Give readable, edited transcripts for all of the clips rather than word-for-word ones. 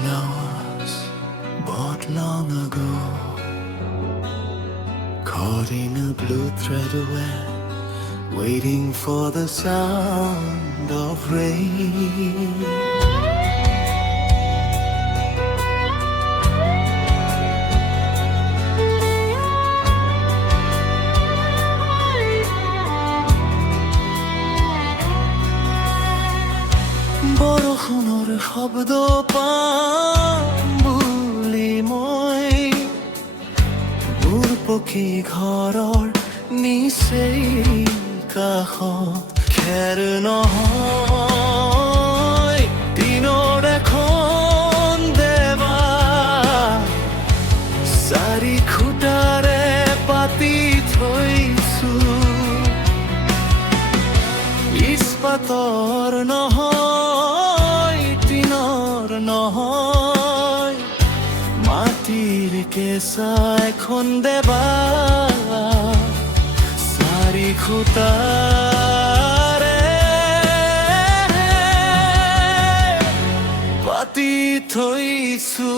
flowers bought long ago, caught in a blue thread of web, waiting for the sound of rain. বৰষুণৰ শব্দ পাম বুলি মই মোৰ পকী ঘৰৰ নিচেই কাষত খেৰ নহয় দিনৰ এখন দেৱাল চাৰি খুটাৰে পাতি থৈছো ইস্পাতৰ নহয় টিনৰ নহয় মাটিৰ কেঁচা এখন দেৱাল চাৰি খুটাৰে পাতি থৈছো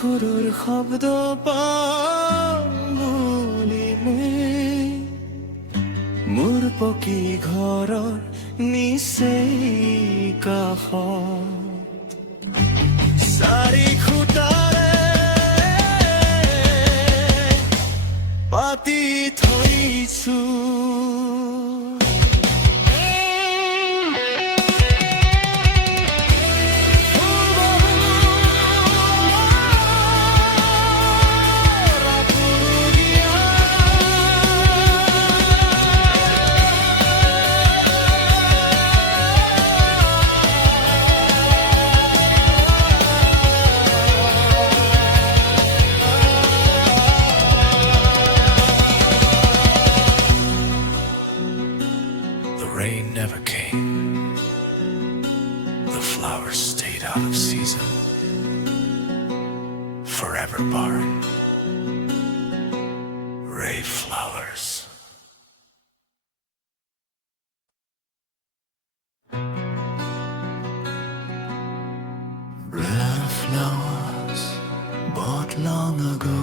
সৰুৰ শব্দ পাঙুলিমে মোৰ পকী ঘৰৰ নিচেই কাষত চাৰি খুটাৰে পাতি থৈছো rain never came. The flowers stayed out of season. Forever barren. Ray flowers. Rare flowers bought long ago.